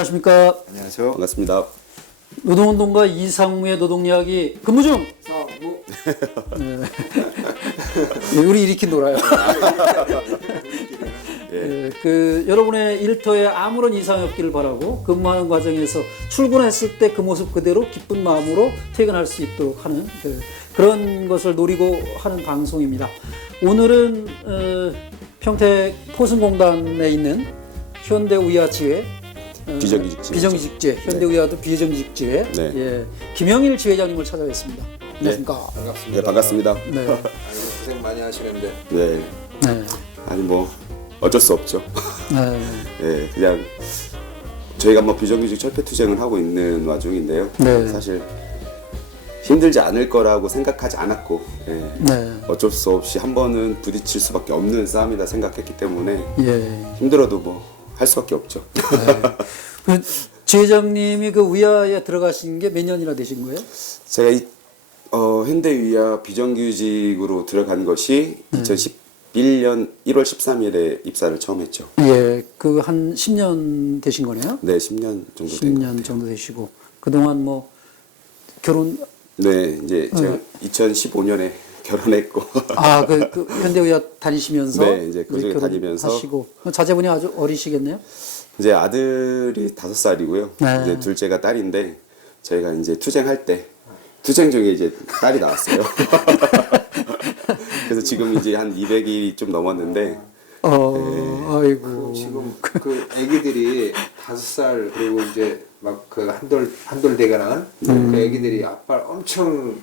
안녕하십니까. 안녕하세요. 반갑습니다. 노동운동가 이상무의 노동이야기 근무 중. 네, 우리 이렇게 놀아요. 여러분의 일터에 아무런 이상이 없기를 바라고 근무하는 과정에서 출근했을 때 그 모습 그대로 기쁜 마음으로 퇴근할 수 있도록 하는 그런 것을 노리고 하는 방송입니다. 오늘은 평택 포승공단에 있는 현대의아지회 비정규직지회 현대의아도 비정규직지회 네. 예, 김영일 지회장님을 찾아뵙습니다. 안녕하십니까. 반갑습니다. 네, 반갑습니다. 네. 아이고, 고생 많이 하시는데. 네. 네. 아니 뭐 어쩔 수 없죠. 네. 네, 그냥 저희가 뭐 비정규직 철폐 투쟁을 하고 있는 와중인데요. 네. 사실 힘들지 않을 거라고 생각하지 않았고, 예. 네. 어쩔 수 없이 한 번은 부딪힐 수밖에 없는 싸움이다 생각했기 때문에 예. 힘들어도 뭐 할 수밖에 없죠. 그 지회장님이 그 의아에 들어가신 게 몇 년이나 되신 거예요? 제가 현대의아 비정규직으로 들어간 것이 2011년 1월 13일에 입사를 처음 했죠. 예, 그 한 10년 되신 거네요? 네, 10년 정도 된 10년 정도 되시고 그동안 뭐 결혼 네, 이제 제가 2015년에 결혼했고 그 현대의아 다니시면서 네, 이제 그중에 다니면서 하시고 자제분이 아주 어리시겠네요? 이제 아들이 5살이고요. 네. 이제 둘째가 딸인데 저희가 이제 투쟁할 때 투쟁 중에 이제 딸이 나왔어요. 그래서 지금 이제 한 200일이 좀 넘었는데 아이고. 지금 그 애기들이 5살 그리고 이제 막 그 한돌 대가난 그 애기들이 아빠를 엄청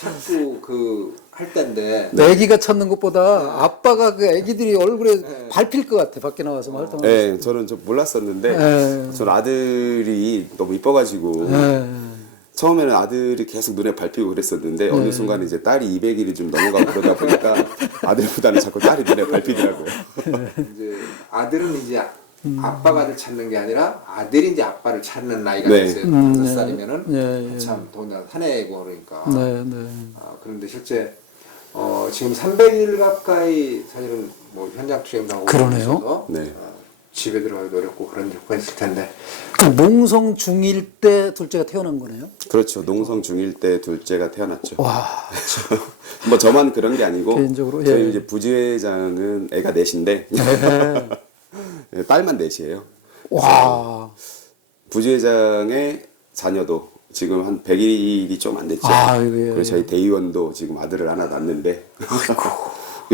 찾고 그 할 때인데. 애기가 찾는 것보다 아빠가 그 애기들이 얼굴에 밟힐 것 같아 밖에 나와서 말 동안. 네, 저는 좀 몰랐었는데 저는 아들이 너무 이뻐가지고 처음에는 아들이 계속 눈에 밟히고 그랬었는데 어느 순간 이제 딸이 200일이 좀 넘어가고 그러다 보니까 아들보다는 자꾸 딸이 눈에 밟히더라고요. 이제 아들은 이제 아빠가 아들 찾는 게 아니라 아들이 이제 아빠를 찾는 나이가 네. 됐어요. 5살이면은 네. 참 돈이 한 해고 그러니까. 네, 네. 그런데 실제 지금 300일 가까이 사실은 뭐 현장 투쟁도 하고 그러네요. 있어서 네. 집에 들어가기도 어렵고 그런 조건이 있을 텐데. 그 몽성 중1 때 둘째가 태어난 거네요? 그렇죠. 농성 중1 때 둘째가 태어났죠. 와. 뭐 저만 그런 게 아니고 개인적으로, 저희 예. 이제 부지회장은 애가 넷인데 네, 딸만 넷이에요. 와. 부지회장의 자녀도 지금 한 100일이 좀 안 됐죠. 예. 그래서 저희 대의원도 지금 아들을 하나 낳았는데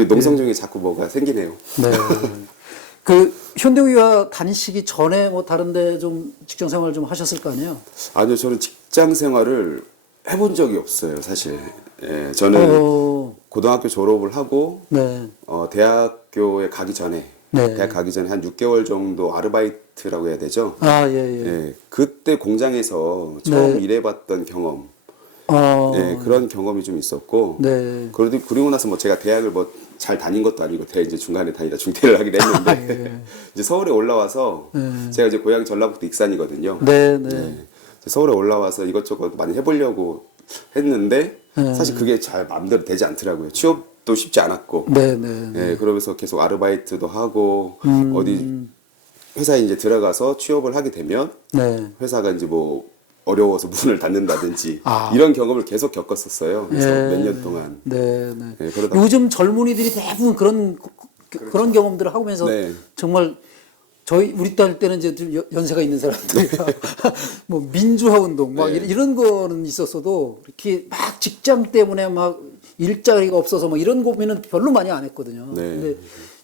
농성 중에 자꾸 뭐가 생기네요. 네. 그 현대의아 다니시기 전에 뭐 다른데 좀 직장 생활 좀 하셨을 거 아니에요? 아니요, 저는 직장 생활을 해본 적이 없어요, 사실. 예, 저는 고등학교 졸업을 하고 네. 대학교에 가기 전에 네. 대학 가기 전에 한 6개월 정도 아르바이트라고 해야 되죠. 예. 예, 그때 공장에서 처음 일해봤던 경험, 예, 그런 경험이 좀 있었고, 네. 그리고 나서 뭐 제가 대학을 뭐 잘 다닌 것도 아니고 이제 중간에 다니다 중퇴를 하긴 했는데 이제 서울에 올라와서 제가 이제 고향이 전라북도 익산이거든요. 네. 서울에 올라와서 이것저것 많이 해보려고 했는데 사실 그게 잘 마음대로 되지 않더라고요. 취업도 쉽지 않았고, 네. 예, 그러면서 계속 아르바이트도 하고 어디 회사에 이제 들어가서 취업을 하게 되면 네. 회사가 이제 뭐 어려워서 문을 닫는다든지 아. 이런 경험을 계속 겪었었어요. 그래서 예. 몇 년 동안. 네. 예, 그러다 요즘 젊은이들이 대부분 그런 경험들을 하면서 네. 정말 우리 딸 때는 이제 좀 연세가 있는 사람들이라 뭐 민주화 운동 막 네. 이런 거는 있었어도 이렇게 막 직장 때문에 막 일자리가 없어서 막 이런 고민은 별로 많이 안 했거든요. 네. 근데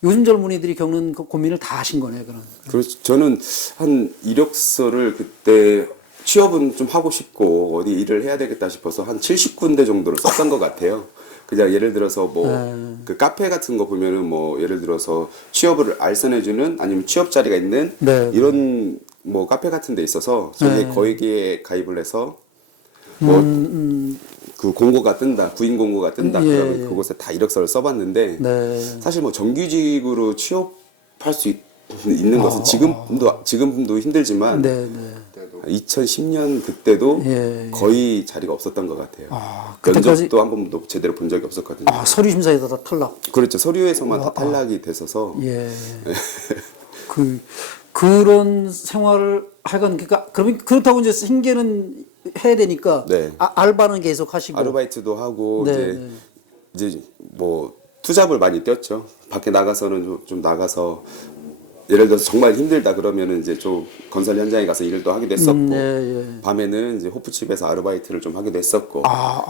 요즘 젊은이들이 겪는 그 고민을 다 하신 거네요, 그런. 그래서 저는 한 이력서를 그때 취업은 좀 하고 싶고 어디 일을 해야 되겠다 싶어서 한 70군데 정도를 썼던 것 같아요. 그냥 예를 들어서 뭐 그 카페 같은 거 보면은 뭐 예를 들어서 취업을 알선해주는 아니면 취업 자리가 있는 네. 이런 뭐 카페 같은 데 있어서 거기에 가입을 해서 뭐 그 공고가 뜬다, 구인 공고가 뜬다. 그러면 그곳에 다 이력서를 써봤는데 사실 뭐 정규직으로 취업할 수 있는 것은 지금도 힘들지만 2010년 그때도 거의 자리가 없었던 것 같아요. 면접도 한 번도 제대로 본 적이 없었거든요. 서류 심사에서 다 탈락. 그렇죠. 서류에서만 다 탈락이 됐어서. 예. 그런 생활을 하여간 그러니까 그러면 그렇다고 이제 생계는 해야 되니까 네. 알바는 계속 하시고 아르바이트도 하고 네, 이제 뭐 투잡을 많이 뛰었죠. 밖에 나가서는 좀 나가서 예를 들어서 정말 힘들다 그러면은 이제 좀 건설 현장에 가서 일도 하기도 했었고 예. 밤에는 이제 호프집에서 아르바이트를 좀 하기도 했었고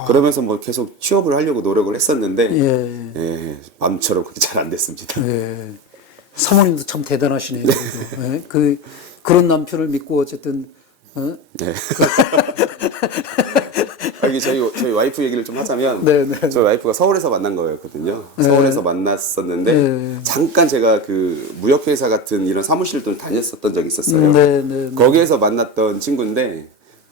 그러면서 뭐 계속 취업을 하려고 노력을 했었는데 예, 마음처럼 그렇게 잘 안 됐습니다. 예. 사모님도 참 대단하시네요. 그래도. 예. 그런 남편을 믿고 어쨌든 네. 이게 저희 와이프 얘기를 좀 하자면 네, 네. 저희 와이프가 서울에서 만난 거였거든요. 서울에서 만났었는데 잠깐 제가 그 무역회사 같은 이런 사무실도 다녔었던 적이 있었어요. 거기에서 만났던 친구인데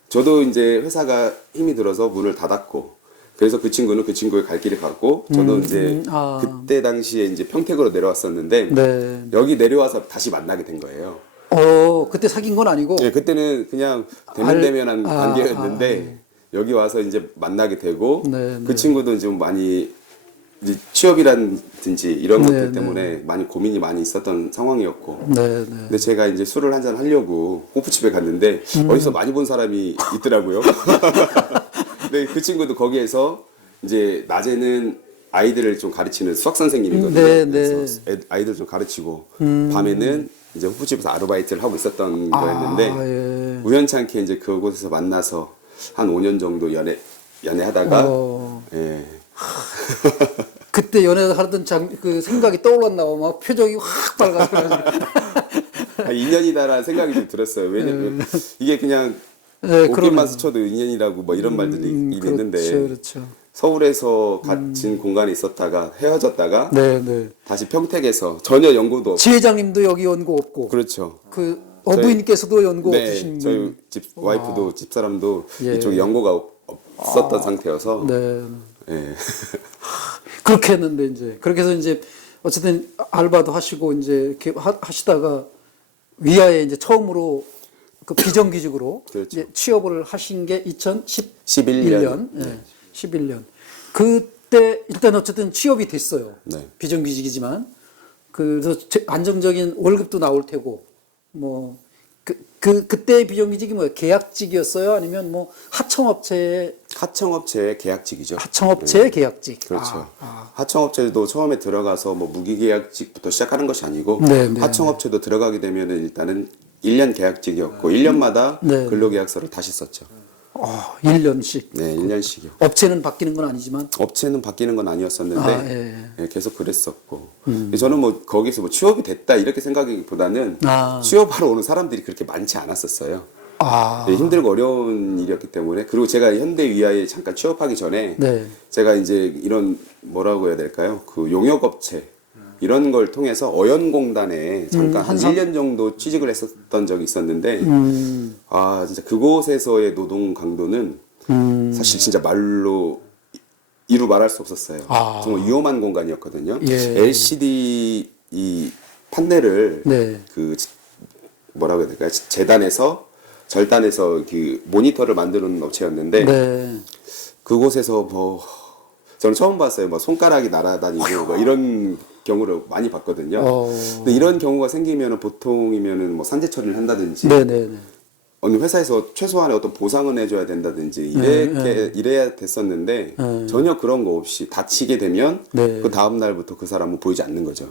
저도 이제 회사가 힘이 들어서 문을 닫았고 그래서 그 친구는 그 친구의 갈 길을 갔고 저는 이제 그때 당시에 이제 평택으로 내려왔었는데 여기 내려와서 다시 만나게 된 거예요. 그때 사귄 건 아니고? 네, 그때는 그냥 대면대면한 관계였는데 여기 와서 이제 만나게 되고 그 친구도 좀 많이 이제 취업이라든지 이런 것들 때문에 많이 고민이 많이 있었던 상황이었고 근데 제가 이제 술을 한잔 하려고 호프집에 갔는데 어디서 많이 본 사람이 있더라고요. 근데 그 친구도 거기에서 이제 낮에는 아이들을 좀 가르치는 수학 선생님이거든요. 그래서 아이들 좀 가르치고 밤에는 이제 호프집에서 아르바이트를 하고 있었던 거였는데 우연찮게 이제 그곳에서 만나서 한 5년 정도 연애하다가 예. 그때 연애하던 그 생각이 떠올랐나 봐. 막 표정이 확 밝아서 인연이다라는 생각이 좀 들었어요. 왜냐면 이게 그냥 옷깃만 스쳐도 인연이라고 뭐 이런 말들이 있는데 그렇죠. 서울에서 갇힌 공간에 있었다가 헤어졌다가 다시 평택에서 전혀 연고도 없고 지회장님도 여기 연고 없고 그렇죠. 그 어부인께서도 연고 없으신 분. 저희 집 와이프도 집사람도 이쪽 연고가 없었던 상태여서 예. 그렇게 했는데 이제 그렇게 해서 이제 어쨌든 알바도 하시고 이제 이렇게 하시다가 위아에 이제 처음으로 그 비정규직으로 그렇죠. 이제 취업을 하신 게 2011년. 11년. 그때 일단 어쨌든 취업이 됐어요. 네. 비정규직이지만 그래서 안정적인 월급도 나올 테고 뭐 그때 비정규직이 뭐예요? 계약직이었어요? 아니면 뭐 하청업체의 계약직이죠. 하청업체의 계약직. 그렇죠. 하청업체도 처음에 들어가서 뭐 무기계약직부터 시작하는 것이 아니고 하청업체도 들어가게 되면은 일단은 1년 계약직이었고 1년마다 근로계약서를 다시 썼죠. 1년씩. 네, 1년씩이요. 업체는 바뀌는 건 아니지만. 업체는 바뀌는 건 아니었었는데 예, 계속 그랬었고 저는 뭐 거기서 뭐 취업이 됐다 이렇게 생각하기보다는 취업하러 오는 사람들이 그렇게 많지 않았었어요. 예, 힘들고 어려운 일이었기 때문에 그리고 제가 현대위아에 잠깐 취업하기 전에 제가 이제 이런 뭐라고 해야 될까요? 그 용역업체 이런 걸 통해서 어연공단에 잠깐 한 1년 정도 취직을 했었던 적이 있었는데 진짜 그곳에서의 노동 강도는 사실 진짜 말로 이루 말할 수 없었어요. 정말 위험한 공간이었거든요. LCD 이 판넬을 그 뭐라고 해야 될까요? 재단에서 절단해서 그 모니터를 만드는 업체였는데 그곳에서 뭐 저는 처음 봤어요. 뭐 손가락이 날아다니고 뭐 이런 경우를 많이 봤거든요. 근데 이런 경우가 생기면은 보통이면은 뭐 산재 처리를 한다든지 어느 회사에서 최소한의 어떤 보상을 해줘야 된다든지 이래야 됐었는데 전혀 그런 거 없이 다치게 되면 그 다음 날부터 그 사람은 보이지 않는 거죠.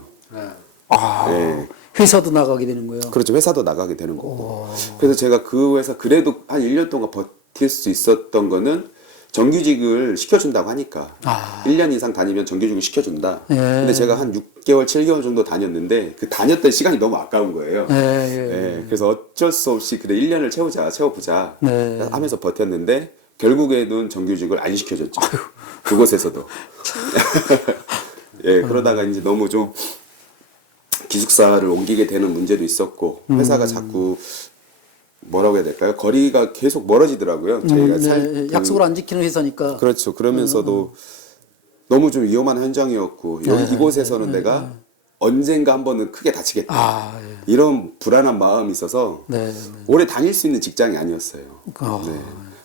회사도 나가게 되는 거예요. 그렇죠. 회사도 나가게 되는 거고. 그래서 제가 그 회사 그래도 한 1년 동안 버틸 수 있었던 거는 정규직을 시켜준다고 하니까 1년 이상 다니면 정규직을 시켜준다. 근데 제가 한 6개월, 7개월 정도 다녔는데 그 다녔던 시간이 너무 아까운 거예요. 그래서 어쩔 수 없이 그래 1년을 채워보자 하면서 버텼는데 결국에는 정규직을 안 시켜줬죠. 그곳에서도. 그러다가 이제 너무 좀 기숙사를 옮기게 되는 문제도 있었고 회사가 자꾸 뭐라고 해야 될까요? 거리가 계속 멀어지더라고요. 저희가 약속을 안 지키는 회사니까. 그렇죠. 그러면서도 너무 좀 위험한 현장이었고 이곳에서는 내가 언젠가 한 번은 크게 다치겠다. 이런 불안한 마음이 있어서 오래 다닐 수 있는 직장이 아니었어요.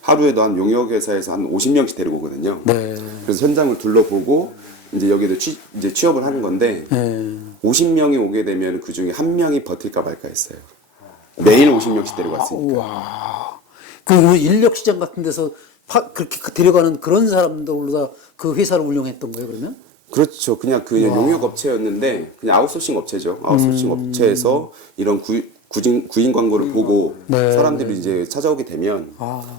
하루에도 한 용역회사에서 한 50명씩 데리고 오거든요. 그래서 현장을 둘러보고 이제 여기도 이제 취업을 하는 건데 50명이 오게 되면 그 중에 한 명이 버틸까 말까 했어요. 매일 50명씩 데려갔으니까. 와. 그 인력 시장 같은 데서 그렇게 데려가는 그런 사람들로 다 그 회사를 운영했던 거예요, 그러면? 그렇죠. 그냥 용역 업체였는데 그냥 아웃소싱 업체죠. 아웃소싱 업체에서 이런 구인 광고를 보고 사람들이 이제 찾아오게 되면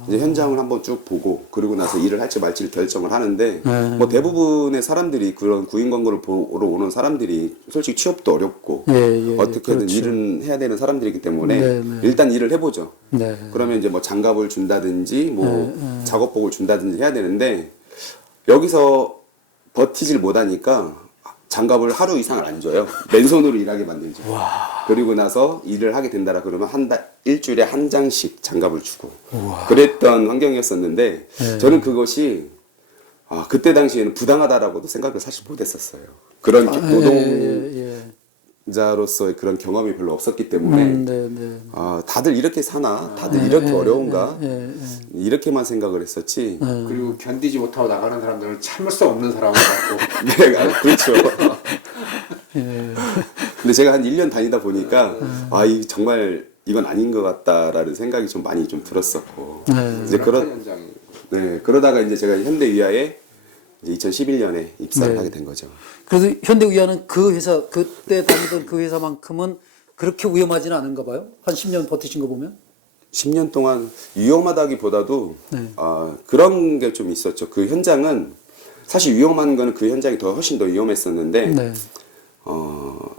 이제 현장을 한번 쭉 보고 그러고 나서 일을 할지 말지를 결정을 하는데 뭐 대부분의 사람들이 그런 구인 광고를 보러 오는 사람들이 솔직히 취업도 어렵고 어떻게든 그렇죠. 일은 해야 되는 사람들이기 때문에 일단 일을 해보죠. 그러면 이제 뭐 장갑을 준다든지 뭐 작업복을 준다든지 해야 되는데 여기서 버티질 못하니까 장갑을 하루 이상을 안 줘요. 맨손으로 일하게 만들죠. 그리고 나서 일을 하게 된다라 그러면 일주일에 한 장씩 장갑을 주고 그랬던 환경이었었는데 저는 그것이 그때 당시에는 부당하다라고도 생각을 사실 못했었어요. 그런 노동자로서의 그런 경험이 별로 없었기 때문에 다들 이렇게 사나? 다들 이렇게 어려운가? 이렇게만 생각을 했었지. 그리고 견디지 못하고 나가는 사람들은 참을 수 없는 사람을 갖고. 네, 그렇죠. 근데 제가 한 1년 다니다 보니까 정말 이건 아닌 것 같다라는 생각이 좀 많이 좀 들었었고 이제 그러다가 이제 제가 현대위아에 2011년에 입사를 하게 된 거죠. 그래서 현대위아는 그 회사 그때 다니던 그 회사만큼은 그렇게 위험하지는 않은가 봐요. 한 10년 버티신 거 보면. 10년 동안 위험하다기보다도 그런 게 좀 있었죠. 그 현장은 사실 위험한 거는 그 현장이 훨씬 더 위험했었는데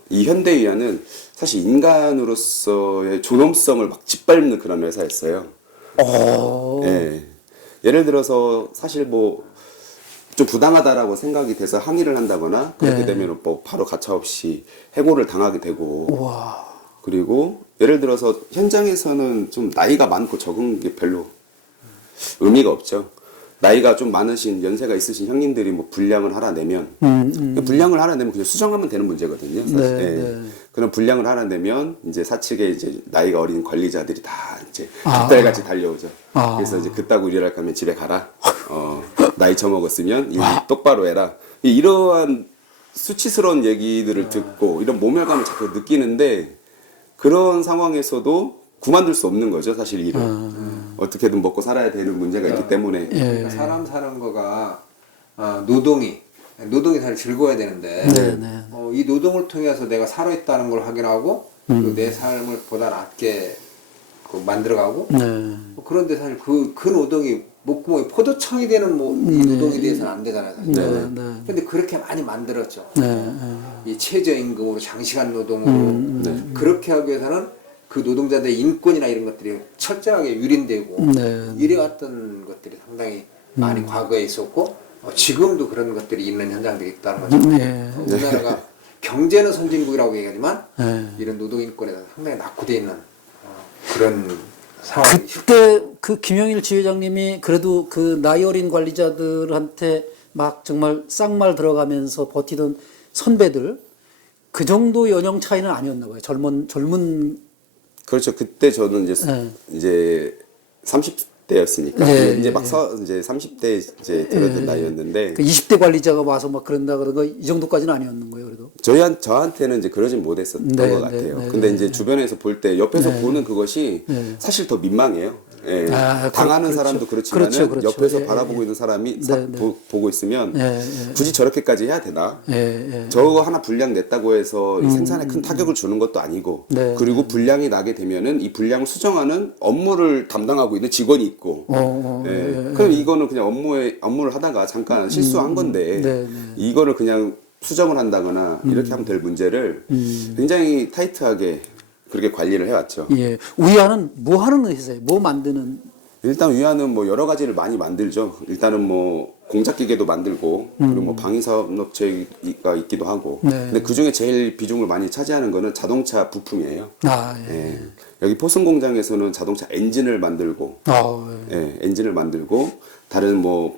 이 현대위아는 사실 인간으로서의 존엄성을 막 짓밟는 그런 회사였어요. 예를 들어서 사실 뭐 좀 부당하다라고 생각이 돼서 항의를 한다거나 그렇게 되면 뭐 바로 가차없이 해고를 당하게 되고 그리고 예를 들어서 현장에서는 좀 나이가 많고 적은 게 별로 의미가 없죠. 나이가 좀 많으신 연세가 있으신 형님들이 뭐 분량을 하나 내면 분량을 하나 내면 그냥 수정하면 되는 문제거든요. 사실. 그런 분량을 하나 내면 이제 사측에 이제 나이가 어린 관리자들이 다 이제 닭달같이 달려오죠. 그래서 이제 그따구 일할 거면 집에 가라. 나이 처먹었으면 일 똑바로 해라. 이러한 수치스러운 얘기들을 듣고 이런 모멸감을 자꾸 느끼는데 그런 상황에서도 그만둘 수 없는 거죠, 사실 일은. 어떻게든 먹고 살아야 되는 문제가 있기 때문에. 그러니까 사람 사는 거가 노동이 사실 즐거워야 되는데 이 노동을 통해서 내가 살아있다는 걸 확인하고 내 삶을 보다 낫게 만들어가고 그런데 사실 그 노동이 목구멍에 포도청이 되는 이 노동에 대해서는 안 되잖아요. 사실. 근데 그렇게 많이 만들었죠. 이 최저임금으로 장시간 노동으로 그렇게 하기 위해서는 그 노동자들의 인권이나 이런 것들이 철저하게 유린되고 이래왔던 것들이 상당히 많이 과거에 있었고 지금도 그런 것들이 있는 현장들이 있다는 거죠. 우리나라가 경제는 선진국이라고 얘기하지만 이런 노동인권에 상당히 낙후되어 있는 그런 상황이죠. 그때 그 김영일 지회장님이 그래도 그 나이 어린 관리자들한테 막 정말 쌍말 들어가면서 버티던 선배들 그 정도 연령 차이는 아니었나 봐요. 젊은 그렇죠. 그때 저는 이제 30대였으니까 이제 막 이제 30대 이제 들어든 나이였는데 그 20대 관리자가 와서 막 그런다 그런 거 이 정도까지는 아니었는 거예요, 그래도. 저한테는 이제 그러진 못했었던 것 같아요. 근데 이제 주변에서 볼 때 옆에서 보는 그것이 사실 더 민망해요. 당하는 사람도 그렇지만 옆에서 바라보고 있는 사람이 보고 있으면 굳이 저렇게까지 해야 되나? 저거 하나 분량 냈다고 해서 생산에 큰 타격을 주는 것도 아니고 그리고 분량이 나게 되면은 이 분량을 수정하는 업무를 담당하고 있는 직원이 있고 그럼 이거는 그냥 업무를 하다가 잠깐 실수한 건데 이거를 그냥 수정을 한다거나 이렇게 하면 될 문제를 굉장히 타이트하게 그렇게 관리를 해왔죠. 위아는 뭐 하는 회사예요? 뭐 만드는? 일단 위아는 뭐 여러 가지를 많이 만들죠. 일단은 뭐 공작기계도 만들고 그리고 뭐 방위사업업체가 있기도 하고. 근데 그 중에 제일 비중을 많이 차지하는 거는 자동차 부품이에요. 여기 포승 공장에서는 자동차 엔진을 만들고, 엔진을 만들고 다른 뭐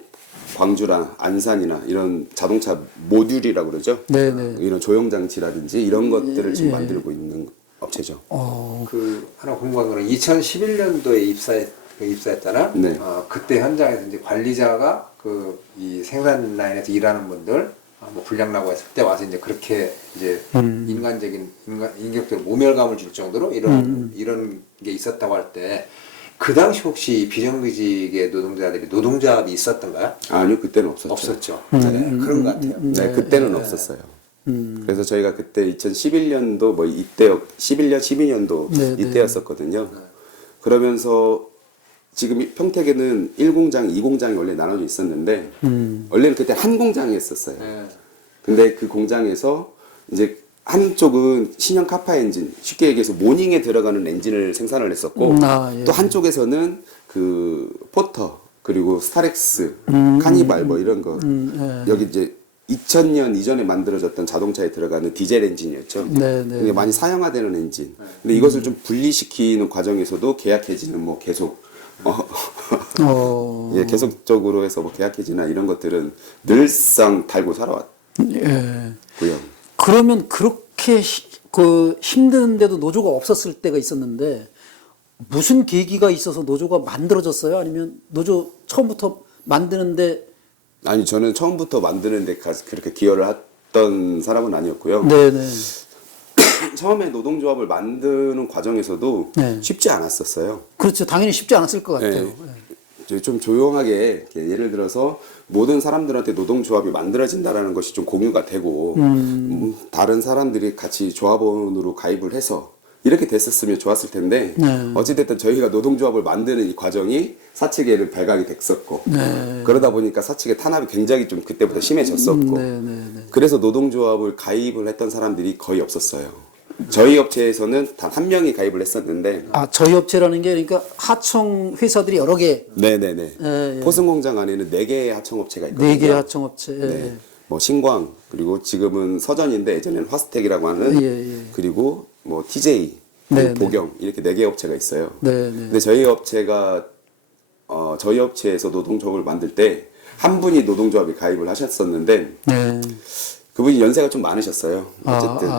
광주나 안산이나 이런 자동차 모듈이라고 그러죠. 이런 조형 장치라든지 이런 것들을 지금 만들고 있는 업체죠. 그 하나 궁금한 거는 2011년도에 입사했잖아. 그때 현장에서 이제 관리자가 이 생산 라인에서 일하는 분들 뭐 불량 나고 했을 때 와서 이제 그렇게 이제 인격적으로 모멸감을 줄 정도로 이런 게 있었다고 할 때 그 당시 혹시 비정규직의 노동자들이 노동조합이 있었던가요? 아니요, 그때는 없었죠. 없었죠. 네, 그런 것 같아요. 네, 그때는 없었어요. 그래서 저희가 그때 2011년도 뭐 이때 11년, 12년도 네, 이때였었거든요. 그러면서 지금 평택에는 1공장, 2공장이 원래 나눠져 있었는데 원래는 그때 한 공장이 했었어요. 네. 근데 그 공장에서 이제 한쪽은 신형 카파 엔진, 쉽게 얘기해서 모닝에 들어가는 엔진을 생산을 했었고 예. 또 한쪽에서는 그 포터 그리고 스타렉스, 카니발 뭐 이런 거 여기 이제 2000년 이전에 만들어졌던 자동차에 들어가는 디젤 엔진이었죠. 네, 네. 이게 많이 사용화되는 엔진. 근데 이것을 좀 분리시키는 과정에서도 계약 해지는 뭐 계속 예, 계속적으로 해서 뭐 계약 해지나 이런 것들은 늘상 달고 살아왔고요. 예. 그러면 그렇게 그 힘든데도 노조가 없었을 때가 있었는데 무슨 계기가 있어서 노조가 만들어졌어요? 아니면 노조 처음부터 만드는데 아니 저는 처음부터 만드는데 그렇게 기여를 했던 사람은 아니었고요. 네네. 처음에 노동조합을 만드는 과정에서도 네. 쉽지 않았었어요. 그렇죠. 당연히 쉽지 않았을 것 같아요. 네. 좀 조용하게 이렇게 예를 들어서 모든 사람들한테 노동조합이 만들어진다라는 것이 좀 공유가 되고 다른 사람들이 같이 조합원으로 가입을 해서 이렇게 됐었으면 좋았을 텐데 어찌됐든 저희가 노동조합을 만드는 이 과정이 사측에는 발각이 됐었고 그러다 보니까 사측의 탄압이 굉장히 좀 그때부터 심해졌었고 그래서 노동조합을 가입을 했던 사람들이 거의 없었어요. 저희 업체에서는 단 한 명이 가입을 했었는데 저희 업체라는 게 그러니까 하청 회사들이 여러 개 네네네. 포승공장 안에는 4개의 하청업체가 있거든요. 4개의 하청업체. 네. 뭐 신광 그리고 지금은 서전인데 예전에는 화스텍이라고 하는 그리고 뭐 TJ, 보경 이렇게 4개 업체가 있어요. 근데 저희 업체가 저희 업체에서 노동조합을 만들 때 한 분이 노동조합에 가입을 하셨었는데 그분이 연세가 좀 많으셨어요. 어쨌든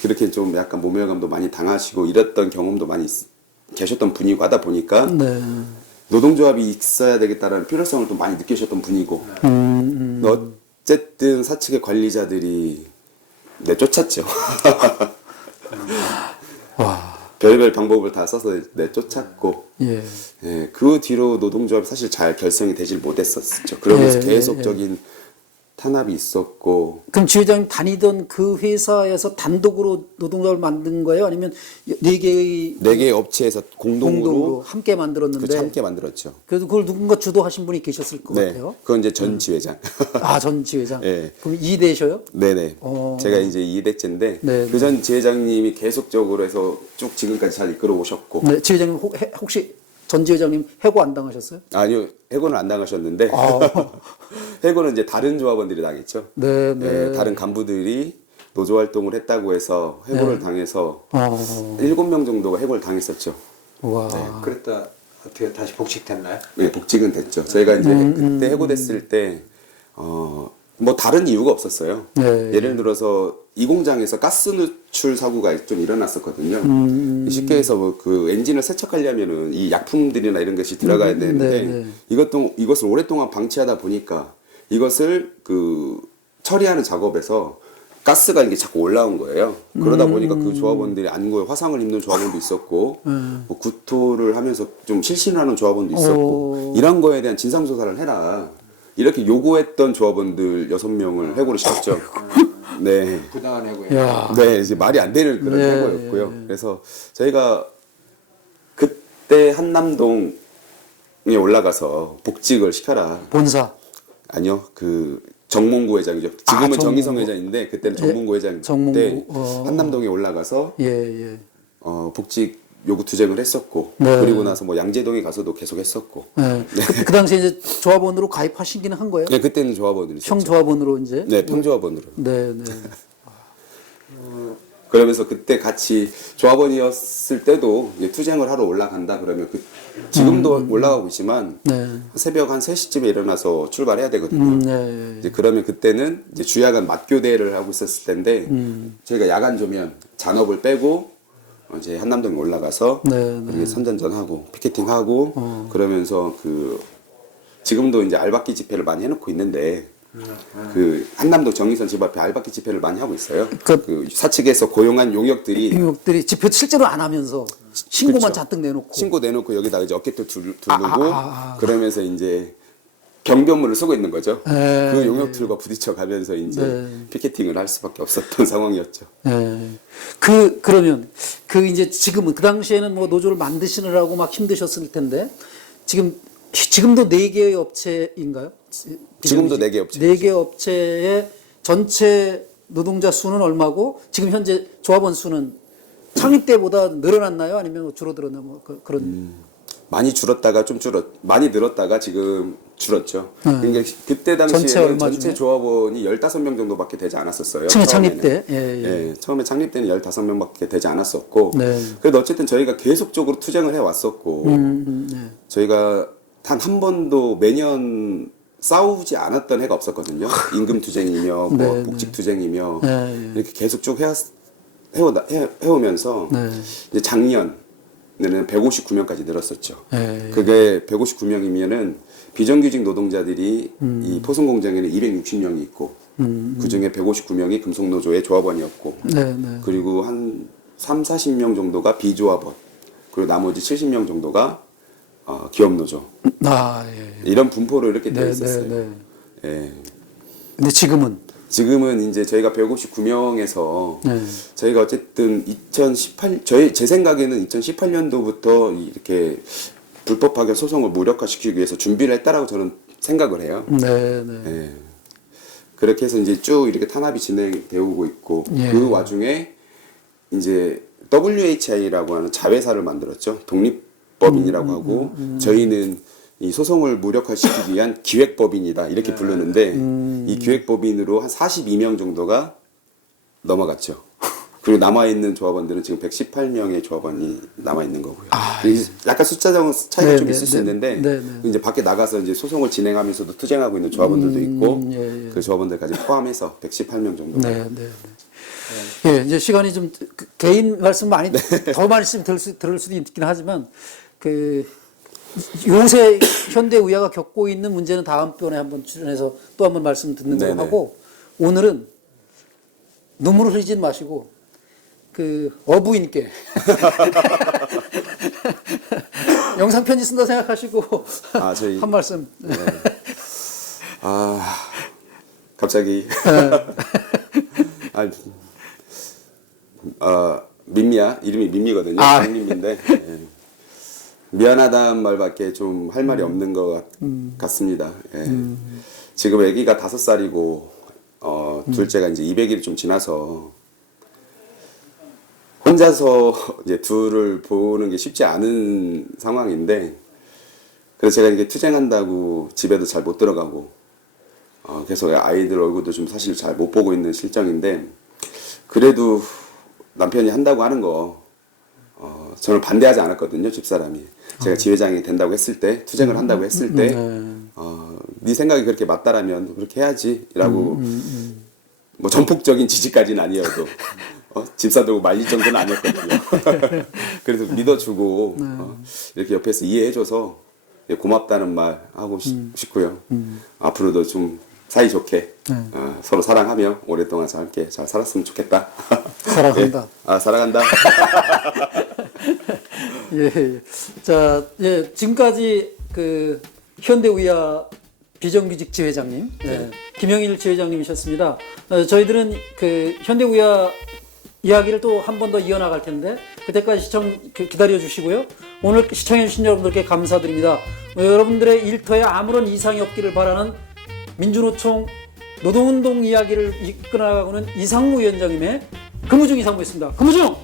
그렇게 좀 약간 모멸감도 많이 당하시고 이랬던 경험도 많이 계셨던 분이고 하다 보니까 노동조합이 있어야 되겠다라는 필요성을 좀 많이 느끼셨던 분이고 어쨌든 사측의 관리자들이 내쫓았죠. 별별 방법을 다 써서 내쫓았고 그 뒤로 노동조합이 사실 잘 결성이 되질 못했었죠. 그러면서 계속적인 탄압이 있었고. 그럼 지회장님 다니던 그 회사에서 단독으로 노동조합을 만든 거예요? 아니면 4개의 업체에서 공동으로 함께 만들었는데 그렇죠, 함께 만들었죠. 그래도 그걸 누군가 주도하신 분이 계셨을 것 같아요. 그건 이제 전 지회장. 전 지회장. 네. 그럼 2대셔요? 네네. 제가 이제 2대째인데 그 전 지회장님이 계속적으로 해서 쭉 지금까지 잘 이끌어 오셨고. 네, 지회장님 혹시 전 지회장님 해고 안 당하셨어요? 아니요, 해고는 안 당하셨는데 해고는 이제 다른 조합원들이 당했죠. 다른 간부들이 노조 활동을 했다고 해서 해고를 당해서 7명 정도가 해고를 당했었죠. 그랬다 어떻게 다시 복직됐나요? 네, 복직은 됐죠. 저희가 이제 그때 해고됐을 때 뭐 다른 이유가 없었어요. 예를 들어서 이 공장에서 가스 누출 사고가 좀 일어났었거든요. 쉽게 해서 뭐 그 엔진을 세척하려면은 이 약품들이나 이런 것이 들어가야 되는데 이것을 오랫동안 방치하다 보니까 이것을 그 처리하는 작업에서 가스가 이게 자꾸 올라온 거예요. 그러다 보니까 그 조합원들이 안구에 화상을 입는 조합원도 있었고 뭐 구토를 하면서 좀 실신하는 조합원도 있었고 이런 거에 대한 진상조사를 해라. 이렇게 요구했던 조합원들 6명을 해고를 시켰죠. 네. 부당한 해고예요. 네, 이제 말이 안 되는 그런 해고였고요. 그래서 저희가 그때 한남동에 올라가서 복직을 시켜라. 본사. 아니요, 그 정몽구 회장이죠. 지금은 정의성 회장인데 그때는 정몽구 회장 때 한남동에 올라가서 복직 요구 투쟁을 했었고 그리고 나서 뭐 양재동에 가서도 계속 했었고. 그 당시에 이제 조합원으로 가입하시기는 한 거예요? 네, 그때는 조합원으로 있었죠. 평조합원으로 이제. 네, 평조합원으로. 네. 그러면서 그때 같이 조합원이었을 때도 이제 투쟁을 하러 올라간다 그러면 지금도 올라가고 있지만 새벽 한 3시쯤에 일어나서 출발해야 되거든요. 이제 그러면 그때는 이제 주야간 맞교대를 하고 있었을 텐데 저희가 야간 조면 잔업을 빼고 이제 한남동에 올라가서 선전전하고 피켓팅하고 그러면서 그 지금도 이제 알박기 집회를 많이 해놓고 있는데 그 한남동 정의선 집 앞에 알바끼 집회를 많이 하고 있어요. 그 사측에서 고용한 용역들이 집회 실제로 안 하면서 신고만 그렇죠. 잔뜩 내놓고 신고 내놓고 여기다가 이제 어깨도 두르고 그러면서 이제 경비원물을 쓰고 있는 거죠. 그 용역들과 부딪혀 가면서 이제 피켓팅을 할 수밖에 없었던 상황이었죠. 그러면 이제 지금은 그 당시에는 뭐 노조를 만드시느라고 막 힘드셨을 텐데 지금도 4개의 업체인가요? 지금도 4개 업체. 4개 업체의 전체 노동자 수는 얼마고 지금 현재 조합원 수는 창립 때보다 늘어났나요? 아니면 줄어들었나 뭐 그런 많이 줄었다가 많이 늘었다가 지금 줄었죠. 그러니까 그때 당시에는 전체 조합원이 15명 정도밖에 되지 않았었어요. 처음에 창립 때? 예, 처음에 창립 때는 15명밖에 되지 않았었고 그래도 어쨌든 저희가 계속적으로 투쟁을 해왔었고 저희가 단 한 번도 매년 싸우지 않았던 해가 없었거든요. 임금 투쟁이며 뭐 복직 투쟁이며 이렇게 계속 쭉 해오면서 이제 작년에는 159명까지 늘었었죠. 그게 159명이면은 비정규직 노동자들이 이 포송 공장에는 260명이 있고 그 중에 159명이 금속노조의 조합원이었고 그리고 한 40명 정도가 비조합원 그리고 나머지 70명 정도가 기업노조 이런 분포로 이렇게 되어 있었어요. 예. 근데 지금은 이제 저희가 159명에서 저희가 어쨌든 제 생각에는 2018년도부터 이렇게 불법 파견 소송을 무력화시키기 위해서 준비를 했다라고 저는 생각을 해요. 예. 그렇게 해서 이제 쭉 이렇게 탄압이 진행되고 있고 그 와중에 이제 WHI라고 하는 자회사를 만들었죠. 독립법인이라고 하고 저희는 이 소송을 무력화시키기 위한 기획법인이다 이렇게 부르는데 이 기획법인으로 한 42명 정도가 넘어갔죠. 그리고 남아있는 조합원들은 지금 118명의 조합원이 남아있는 거고요. 약간 숫자적인 차이가 좀 있을 수 있는데 이제 밖에 나가서 이제 소송을 진행하면서도 투쟁하고 있는 조합원들도 있고 그 조합원들까지 포함해서 118명 정도. 예, 이제 시간이 좀 개인 말씀 더 말씀 들을 수도 있긴 하지만 요새 현대 의학가 겪고 있는 문제는 다음번에 한번 출연해서 또 한번 말씀 듣는 걸로 하고 오늘은 눈물을 흘리지 마시고 어부인께 영상 편지 쓴다 생각하시고 한 말씀. 갑자기 민미야 이름이 민미거든요. 민미인데 미안하다는 말밖에 좀 할 말이 없는 것 같습니다. 지금 아기가 5살이고 둘째가 이제 200일이 좀 지나서 혼자서 이제 둘을 보는 게 쉽지 않은 상황인데 그래서 제가 이게 투쟁한다고 집에도 잘 못 들어가고 계속 아이들 얼굴도 좀 사실 잘 못 보고 있는 실정인데 그래도 남편이 한다고 하는 거 저는 반대하지 않았거든요. 집사람이 제가 지회장이 된다고 했을 때 투쟁을 한다고 했을 때 네 생각이 그렇게 맞다라면 그렇게 해야지라고 뭐 전폭적인 지지까지는 아니어도 집사들고 말릴 정도는 아니었거든요. 그래서 믿어주고 이렇게 옆에서 이해해줘서 고맙다는 말 하고 싶고요. 앞으로도 좀 사이좋게 서로 사랑하며 오랫동안 함께 잘 살았으면 좋겠다. 사랑한다. 사랑한다. 예. 자, 지금까지 현대의학 비정규직 지회장님, 김영일 지회장님이셨습니다. 저희들은 현대의학 이야기를 또 한 번 더 이어나갈 텐데 그때까지 기다려 주시고요. 오늘 시청해 주신 여러분들께 감사드립니다. 여러분들의 일터에 아무런 이상이 없기를 바라는 민주노총 노동운동 이야기를 이끌어나가고는 이상무 위원장님의 근무중 이상무였습니다. 근무중!